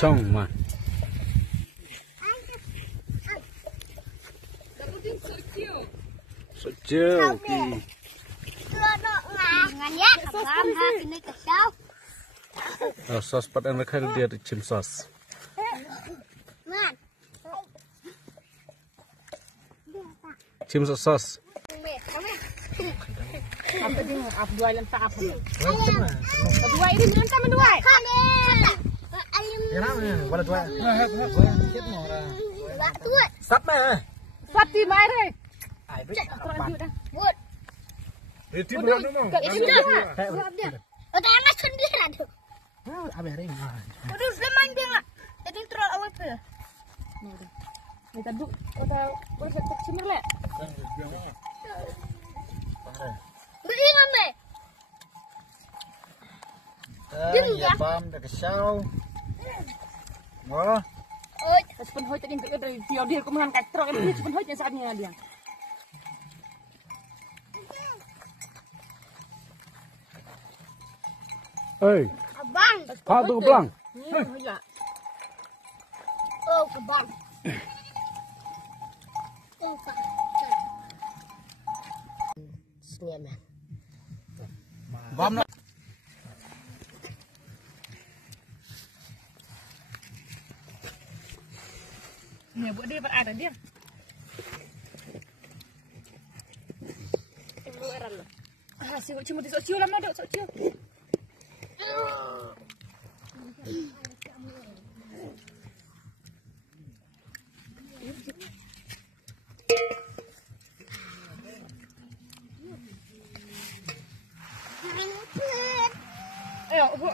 Trong mà sợi chiêu sos pat anak kali dia cim sos cim sos apa dia dua lentak apa kedua ini lentak mendua Wala dua. Sắp mà. sắp thì mai đây Ai biết. buat Itu belum ngomong. Udah mas sendiri ada. Abi hari ini. Udah semain dia nggak. Jadi terlalu awal tuh. kita duduk kita boleh setuk sini le Beri ngambe. Ya bom dah kesau. Wah. Oi, sepen hoi tadi dari dia kemahan katrok ini sepen hoi yang saatnya dia ơi abang. phao từ blang Oh, abang. Snowman. Bom đó. Nè bữa đi vật ai đi si cuma di sosial lama dok sosial bu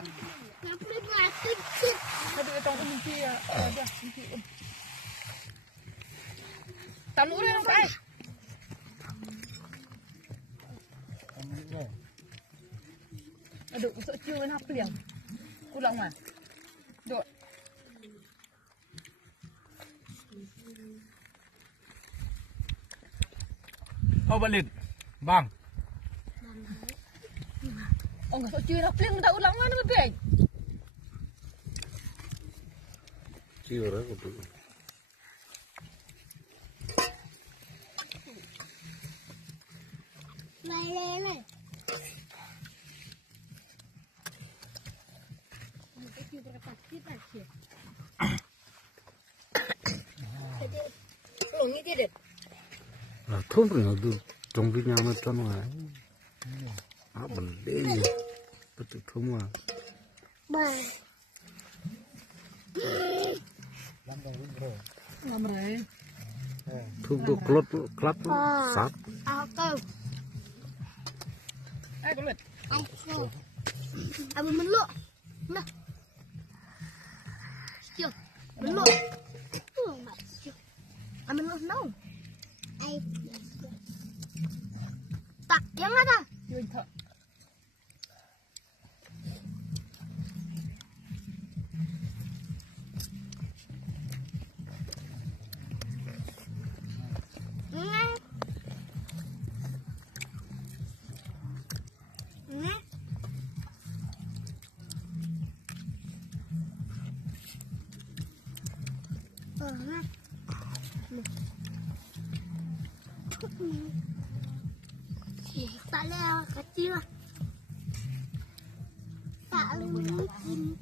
aduh itu aku mimpi ya udah mimpi tamu orang apa aduh usah ciuman apa yang pulang mah dok Oh balik. Bang. oh nggak usah ciuman apa yang tak ulang mana lebih chiều đó của tụi Này. thôn rồi nó trồng với nhau mà cho nó bẩn đê bất tử không mà làm rồi thôn tôi clot sáp Aku. ai có lượt Aku. Abang meluk. Nah. Siap. Meluk. Mak siap. Abang meluk no. Ai. Tak, yang ada. ciuman thợ Tak lah, kecil lah. Tak mungkin.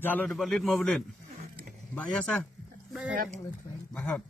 Jalo di balik mau balik. Mbak ya sah. Boleh. Bahap.